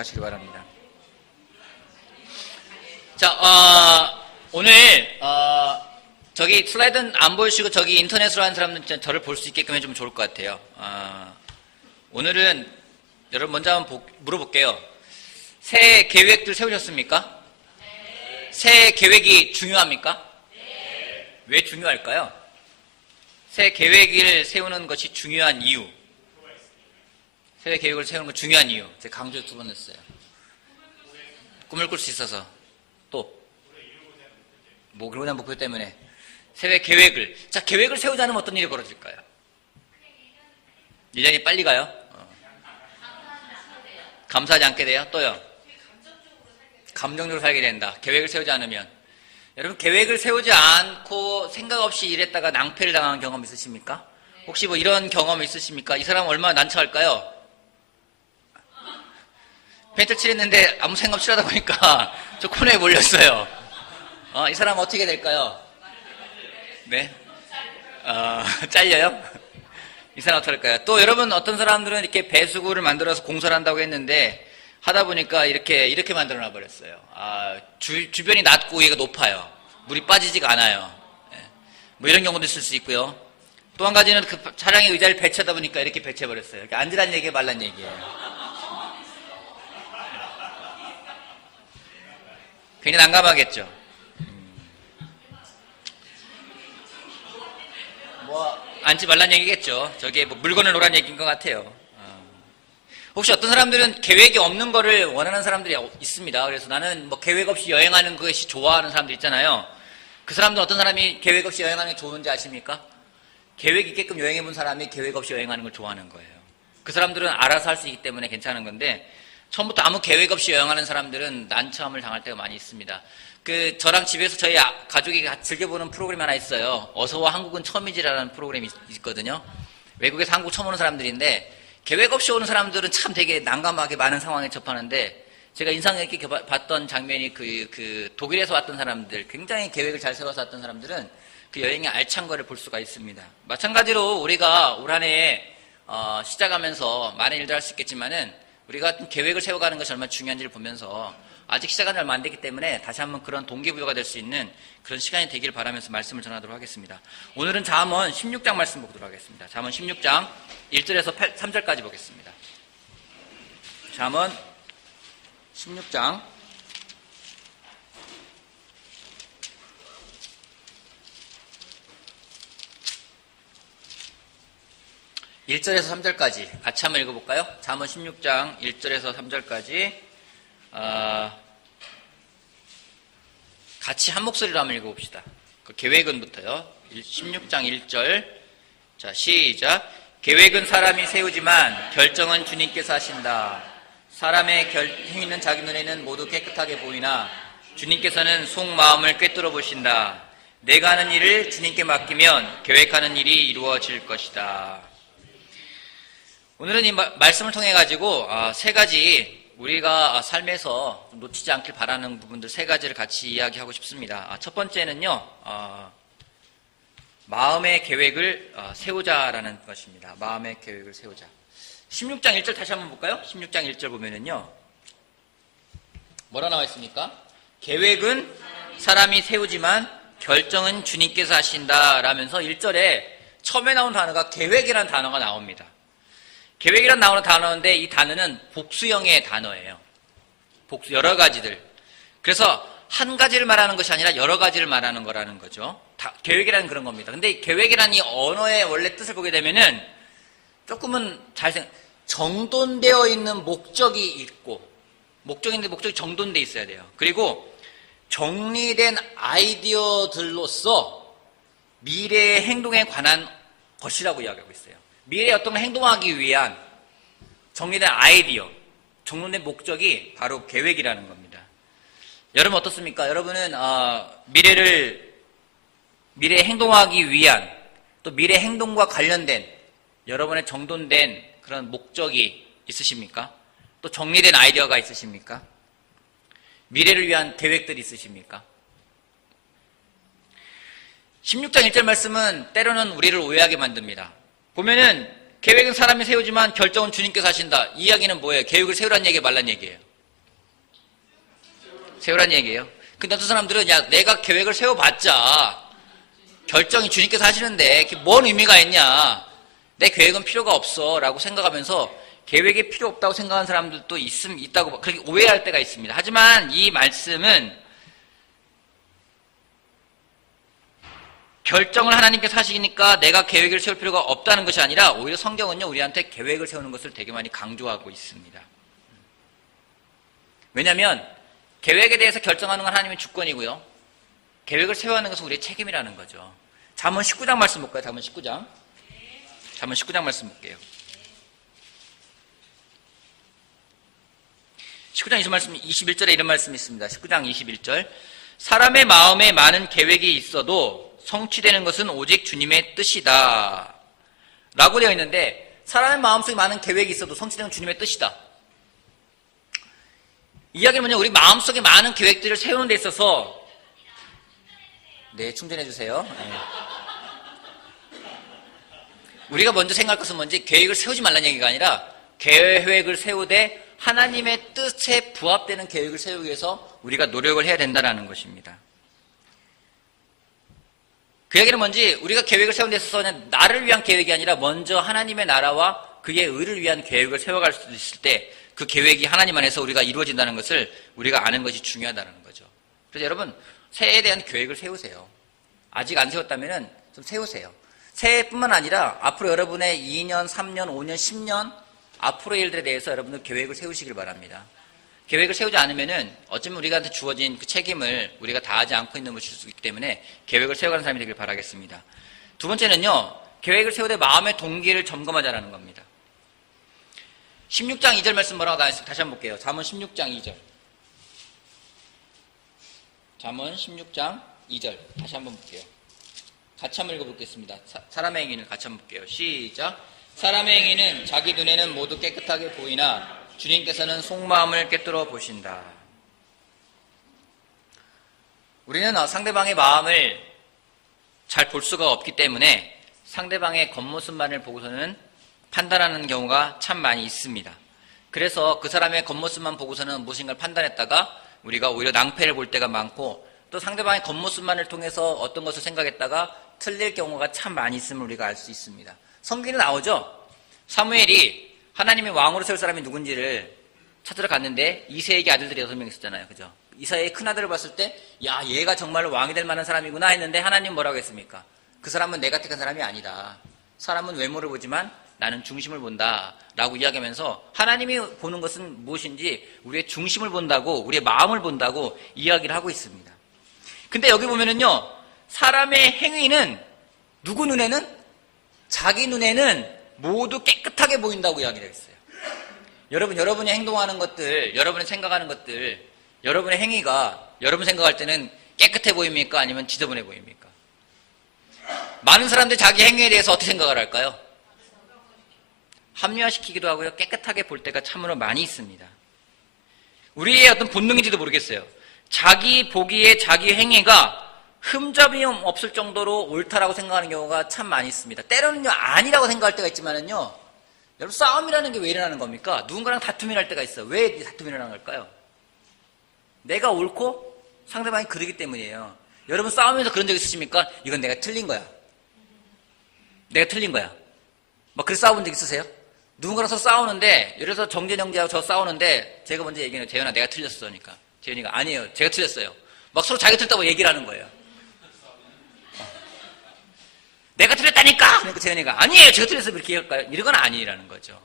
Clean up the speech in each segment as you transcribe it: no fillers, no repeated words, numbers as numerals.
하시기 바랍니다. 자, 오늘 저기 슬라이드는 안 보여주시고 저기 인터넷으로 하는 사람들은 저를 볼 수 있게끔 해주면 좋을 것 같아요. 오늘은 여러분 먼저 한번 물어볼게요. 새해 계획들 세우셨습니까? 네. 새해 계획이 중요합니까? 네. 왜 중요할까요? 새해 계획을 세우는 것이 중요한 이유. 새해 계획을 세우는 건 중요한 이유. 제가 강조 2번 했어요. 꿈을 꿀 수 있어서. 또 뭐 그러고 난 목표 때문에. 새해 계획을. 자, 계획을 세우지 않으면 어떤 일이 벌어질까요? 1년이 빨리 가요? 감사하지 않게 돼요? 또요? 감정적으로 살게 된다. 계획을 세우지 않으면. 여러분, 계획을 세우지 않고 생각 없이 일했다가 낭패를 당한 경험 있으십니까? 혹시 뭐 이런 경험 있으십니까? 이 사람 얼마나 난처할까요? 페인트 칠했는데 아무 생각 없이 하다 보니까 저 코너에 몰렸어요. 이 사람 어떻게 될까요? 네? 잘려요? 이 사람 어떻게 할까요? 또 여러분 어떤 사람들은 이렇게 배수구를 만들어서 공사를 한다고 했는데 하다 보니까 이렇게 만들어 놔 버렸어요. 주변이 낮고 위가 높아요. 물이 빠지지가 않아요. 네. 뭐 이런 경우도 있을 수 있고요. 또 한 가지는 그 차량의 의자를 배치하다 보니까 이렇게 배치해 버렸어요. 이렇게 앉으란 얘기예요, 말란 얘기예요. 굉장히 난감하겠죠. 뭐 앉지 말란 얘기겠죠. 저게 뭐 물건을 놓으란 얘기인 것 같아요. 혹시 어떤 사람들은 계획이 없는 거를 원하는 사람들이 있습니다. 그래서 나는 뭐 계획 없이 여행하는 것이 좋아하는 사람들 있잖아요. 그 사람들은 어떤 사람이 계획 없이 여행하는 게 좋은지 아십니까? 계획 있게끔 여행해 본 사람이 계획 없이 여행하는 걸 좋아하는 거예요. 그 사람들은 알아서 할 수 있기 때문에 괜찮은 건데 처음부터 아무 계획 없이 여행하는 사람들은 난처함을 당할 때가 많이 있습니다. 저랑 집에서 저희 가족이 즐겨보는 프로그램이 하나 있어요. 어서와 한국은 처음이지라는 프로그램이 있거든요. 외국에서 한국 처음 오는 사람들인데 계획 없이 오는 사람들은 참 되게 난감하게 많은 상황에 접하는데 제가 인상 깊게 봤던 장면이 독일에서 왔던 사람들, 굉장히 계획을 잘 세워서 왔던 사람들은 그 여행의 알찬 거를 볼 수가 있습니다. 마찬가지로 우리가 올 한 해 시작하면서 많은 일들 할 수 있겠지만은 우리가 계획을 세워가는 것이 얼마나 중요한지를 보면서 아직 시작한 지 얼마 안 됐기 때문에 다시 한번 그런 동기부여가 될 수 있는 그런 시간이 되기를 바라면서 말씀을 전하도록 하겠습니다. 오늘은 잠언 16장 말씀 보도록 하겠습니다. 잠언 16장 1절에서 3절까지 보겠습니다. 잠언 16장 1절에서 3절까지 같이 한번 읽어볼까요? 잠언 16장 1절에서 3절까지 같이 한 목소리로 한번 읽어봅시다. 그 계획은부터요. 16장 1절. 자, 시작. 계획은 사람이 세우지만 결정은 주님께서 하신다. 사람의 행위는 자기 눈에는 모두 깨끗하게 보이나 주님께서는 속마음을 꿰뚫어 보신다. 내가 하는 일을 주님께 맡기면 계획하는 일이 이루어질 것이다. 오늘은 이 말씀을 통해 가지고 세 가지 우리가 삶에서 놓치지 않길 바라는 부분들 세 가지를 같이 이야기하고 싶습니다. 첫 번째는요, 마음의 계획을 세우자라는 것입니다. 마음의 계획을 세우자. 16장 1절 다시 한번 볼까요? 16장 1절 보면은요, 뭐라 나와 있습니까? 계획은 사람이 세우지만 결정은 주님께서 하신다 라면서 1절에 처음에 나온 단어가 계획이라는 단어가 나옵니다. 계획이란 나오는 단어인데 이 단어는 복수형의 단어예요. 여러 가지들. 그래서 한 가지를 말하는 것이 아니라 여러 가지를 말하는 거라는 거죠. 계획이라는 그런 겁니다. 근데 계획이라는 이 언어의 원래 뜻을 보게 되면은 조금은 정돈되어 있는 목적이 있고, 목적인데 목적이 정돈되어 있어야 돼요. 그리고 정리된 아이디어들로서 미래의 행동에 관한 것이라고 이야기하고 있어요. 미래에 어떤 걸 행동하기 위한 정리된 아이디어, 정돈된 목적이 바로 계획이라는 겁니다. 여러분 어떻습니까? 여러분은 미래에 행동하기 위한 또 미래 행동과 관련된 여러분의 정돈된 그런 목적이 있으십니까? 또 정리된 아이디어가 있으십니까? 미래를 위한 계획들이 있으십니까? 16장 1절 말씀은 때로는 우리를 오해하게 만듭니다. 보면은 계획은 사람이 세우지만 결정은 주님께서 하신다. 이 이야기는 뭐예요? 계획을 세우란 얘기예요, 말란 얘기예요? 세우란 얘기예요. 근데 어떤 사람들은 야 내가 계획을 세워봤자 결정이 주님께서 하시는데 뭔 의미가 있냐, 내 계획은 필요가 없어 라고 생각하면서 계획이 필요 없다고 생각하는 사람들도 있다고 그렇게 오해할 때가 있습니다. 하지만 이 말씀은 결정을 하나님께서 하시니까 내가 계획을 세울 필요가 없다는 것이 아니라 오히려 성경은요 우리한테 계획을 세우는 것을 되게 많이 강조하고 있습니다. 왜냐하면 계획에 대해서 결정하는 건 하나님의 주권이고요, 계획을 세워야 하는 것은 우리의 책임이라는 거죠. 잠언 19장 말씀 볼까요? 잠언 19장 말씀 볼게요. 19장 21절에 이런 말씀이 있습니다. 19장 21절. 사람의 마음에 많은 계획이 있어도 성취되는 것은 오직 주님의 뜻이다 라고 되어 있는데, 사람의 마음속에 많은 계획이 있어도 성취되는 건 주님의 뜻이다. 이야기는 뭐냐, 우리 마음속에 많은 계획들을 세우는 데 있어서 네, 충전해 주세요. 네. 우리가 먼저 생각할 것은 뭔지, 계획을 세우지 말라는 얘기가 아니라 계획을 세우되 하나님의 뜻에 부합되는 계획을 세우기 위해서 우리가 노력을 해야 된다는 것입니다. 그 얘기는 뭔지, 우리가 계획을 세우는 데 있어서 그냥 나를 위한 계획이 아니라 먼저 하나님의 나라와 그의 의를 위한 계획을 세워갈 수 있을 때 그 계획이 하나님 안에서 우리가 이루어진다는 것을 우리가 아는 것이 중요하다는 거죠. 그래서 여러분, 새해에 대한 계획을 세우세요. 아직 안 세웠다면 좀 세우세요. 새해뿐만 아니라 앞으로 여러분의 2년, 3년, 5년, 10년 앞으로의 일들에 대해서 여러분들 계획을 세우시길 바랍니다. 계획을 세우지 않으면은 어쩌면 우리한테 주어진 그 책임을 우리가 다하지 않고 있는 것일 수 있기 때문에 계획을 세워가는 사람이 되길 바라겠습니다. 두 번째는요, 계획을 세우되 마음의 동기를 점검하자라는 겁니다. 16장 2절 말씀 뭐라고 나와 있을까요? 다시 한번 볼게요. 잠언 16장 2절. 잠언 16장 2절. 다시 한번 볼게요. 같이 한번 읽어보겠습니다. 사람의 행위는 같이 한번 볼게요. 시작. 사람의 행위는 자기 눈에는 모두 깨끗하게 보이나 주님께서는 속마음을 꿰뚫어 보신다. 우리는 상대방의 마음을 잘 볼 수가 없기 때문에 상대방의 겉모습만을 보고서는 판단하는 경우가 참 많이 있습니다. 그래서 그 사람의 겉모습만 보고서는 무엇인가를 판단했다가 우리가 오히려 낭패를 볼 때가 많고, 또 상대방의 겉모습만을 통해서 어떤 것을 생각했다가 틀릴 경우가 참 많이 있음을 우리가 알 수 있습니다. 성경에 나오죠. 사무엘이 하나님의 왕으로 세울 사람이 누군지를 찾으러 갔는데 이새에게 아들들이 6명 있었잖아요. 그죠? 이새의 큰아들을 봤을 때 야, 얘가 정말로 왕이 될 만한 사람이구나 했는데 하나님 뭐라고 했습니까? 그 사람은 내가 택한 사람이 아니다. 사람은 외모를 보지만 나는 중심을 본다 라고 이야기하면서 하나님이 보는 것은 무엇인지 우리의 중심을 본다고, 우리의 마음을 본다고 이야기를 하고 있습니다. 근데 여기 보면은요, 사람의 행위는 누구 눈에는, 자기 눈에는 모두 깨끗하게 보인다고 이야기를 했어요. 여러분이 행동하는 것들, 여러분이 생각하는 것들, 여러분의 행위가 여러분 생각할 때는 깨끗해 보입니까? 아니면 지저분해 보입니까? 많은 사람들이 자기 행위에 대해서 어떻게 생각을 할까요? 합리화시키기도 하고요, 깨끗하게 볼 때가 참으로 많이 있습니다. 우리의 어떤 본능인지도 모르겠어요. 자기 보기에 자기 행위가 흠잡이 없을 정도로 옳다라고 생각하는 경우가 참 많이 있습니다. 때로는요, 아니라고 생각할 때가 있지만은요, 여러분, 싸움이라는 게 왜 일어나는 겁니까? 누군가랑 다툼이 날 때가 있어요. 왜 다툼이 일어나는 걸까요? 내가 옳고 상대방이 그르기 때문이에요. 여러분, 싸우면서 그런 적 있으십니까? 이건 내가 틀린 거야. 내가 틀린 거야. 막 그래서 싸워본 적 있으세요? 누군가랑 서로 싸우는데, 예를 들어서 정재현 형제하고 저 싸우는데 제가 먼저 얘기해요. 재현아, 내가 틀렸어. 그러니까 재현이가 아니에요, 제가 틀렸어요. 막 서로 자기가 틀렸다고 얘기를 하는 거예요. 내가 틀렸다니까! 그러니까 재현이가 아니에요, 제가 틀렸어요. 이렇게 얘기할까요? 이런 건 아니라는 거죠.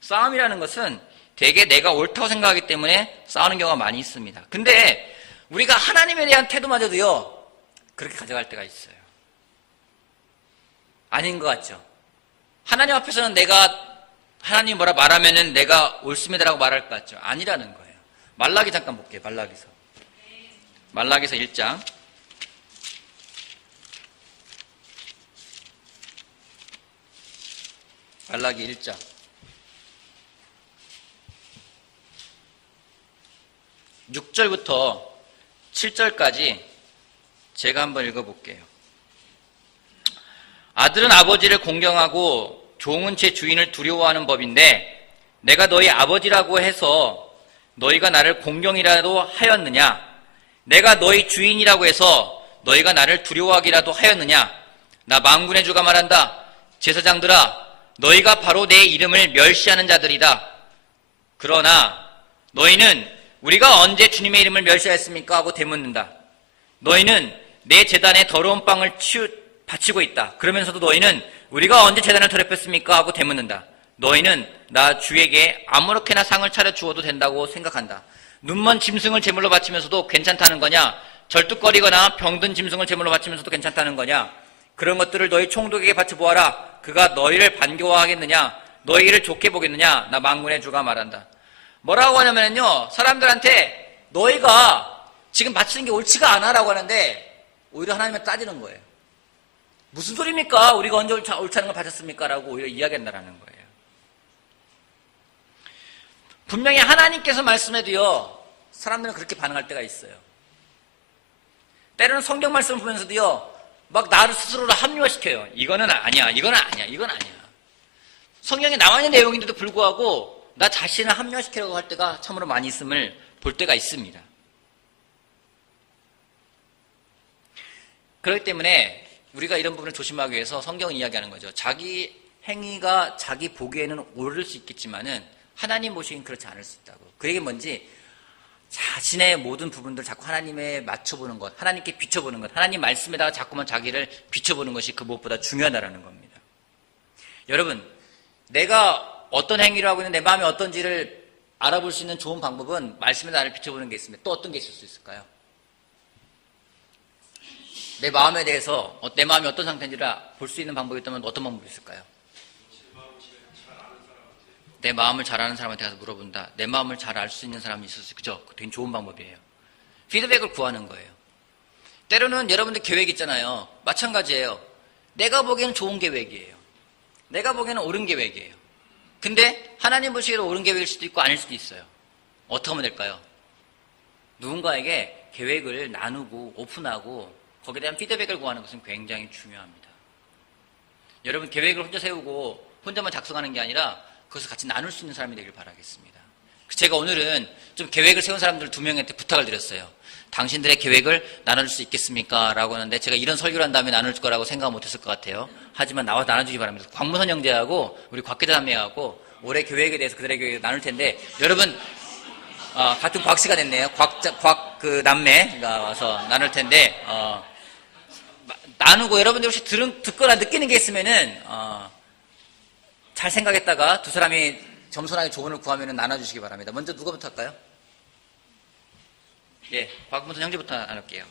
싸움이라는 것은 되게 내가 옳다고 생각하기 때문에 싸우는 경우가 많이 있습니다. 근데 우리가 하나님에 대한 태도마저도요, 그렇게 가져갈 때가 있어요. 아닌 것 같죠? 하나님 앞에서는 내가 하나님 뭐라 말하면은 내가 옳습니다라고 말할 것 같죠? 아니라는 거예요. 말라기 잠깐 볼게요. 말라기서 1장. 말라기 1장. 6절부터 7절까지 제가 한번 읽어볼게요. 아들은 아버지를 공경하고 종은 제 주인을 두려워하는 법인데 내가 너희 아버지라고 해서 너희가 나를 공경이라도 하였느냐? 내가 너희 주인이라고 해서 너희가 나를 두려워하기라도 하였느냐? 나 만군의 주가 말한다. 제사장들아, 너희가 바로 내 이름을 멸시하는 자들이다. 그러나 너희는 우리가 언제 주님의 이름을 멸시하였습니까? 하고 되묻는다. 너희는 내 제단에 더러운 빵을 바치고 있다. 그러면서도 너희는 우리가 언제 제단을 더럽혔습니까? 하고 되묻는다. 너희는 나 주에게 아무렇게나 상을 차려 주어도 된다고 생각한다. 눈먼 짐승을 제물로 바치면서도 괜찮다는 거냐? 절뚝거리거나 병든 짐승을 제물로 바치면서도 괜찮다는 거냐? 그런 것들을 너희 총독에게 바쳐보아라. 그가 너희를 반겨워하겠느냐? 너희를 좋게 보겠느냐? 나 만군의 주가 말한다. 뭐라고 하냐면요, 사람들한테 너희가 지금 바치는 게 옳지가 않아라고 하는데 오히려 하나님을 따지는 거예요. 무슨 소리입니까? 우리가 언제 옳지 않은 걸 바쳤습니까? 라고 오히려 이야기한다는 거예요. 분명히 하나님께서 말씀해도요, 사람들은 그렇게 반응할 때가 있어요. 때로는 성경 말씀을 보면서도요, 막 나를 스스로를 합리화시켜요. 이거는 아니야, 이건 아니야, 이건 아니야. 성경에 나와 있는 내용인데도 불구하고 나 자신을 합리화시키려고 할 때가 참으로 많이 있음을 볼 때가 있습니다. 그렇기 때문에 우리가 이런 부분을 조심하기 위해서 성경은 이야기하는 거죠. 자기 행위가 자기 보기에는 옳을 수 있겠지만은 하나님 보시기엔 그렇지 않을 수 있다고. 그 얘기는 뭔지, 자신의 모든 부분들을 자꾸 하나님에 맞춰보는 것, 하나님께 비춰보는 것, 하나님 말씀에다가 자꾸만 자기를 비춰보는 것이 그 무엇보다 중요하다는 겁니다. 여러분, 내가 어떤 행위를 하고 있는 내 마음이 어떤지를 알아볼 수 있는 좋은 방법은 말씀에 나를 비춰보는 게 있습니다. 또 어떤 게 있을 수 있을까요? 내 마음에 대해서, 내 마음이 어떤 상태인지를 볼 수 있는 방법이 있다면 어떤 방법이 있을까요? 내 마음을 잘 아는 사람한테 가서 물어본다. 내 마음을 잘 알 수 있는 사람이 있을 수 있어요. 그죠? 되게 좋은 방법이에요. 피드백을 구하는 거예요. 때로는 여러분들 계획 있잖아요. 마찬가지예요. 내가 보기에는 좋은 계획이에요. 내가 보기에는 옳은 계획이에요. 근데 하나님 보시기에도 옳은 계획일 수도 있고 아닐 수도 있어요. 어떻게 하면 될까요? 누군가에게 계획을 나누고 오픈하고 거기에 대한 피드백을 구하는 것은 굉장히 중요합니다. 여러분, 계획을 혼자 세우고 혼자만 작성하는 게 아니라 그것을 같이 나눌 수 있는 사람이 되길 바라겠습니다. 제가 오늘은 좀 계획을 세운 사람들 2명한테 부탁을 드렸어요. 당신들의 계획을 나눠줄 수 있겠습니까? 라고 하는데 제가 이런 설교를 한 다음에 나눌 거라고 생각 못했을 것 같아요. 하지만 나와서 나눠주기 바랍니다. 광무선 형제하고 우리 곽기자 선배하고 올해 계획에 대해서 그들의 계획을 나눌 텐데, 여러분, 같은 곽씨가 됐네요. 그 남매가 와서 나눌 텐데, 나누고 여러분들 혹시 듣거나 느끼는 게 있으면은, 잘 생각했다가 두 사람이 점선하게 조언을 구하면 나눠주시기 바랍니다. 먼저 누구부터 할까요? 예, 곽문선 형제부터 나눌게요.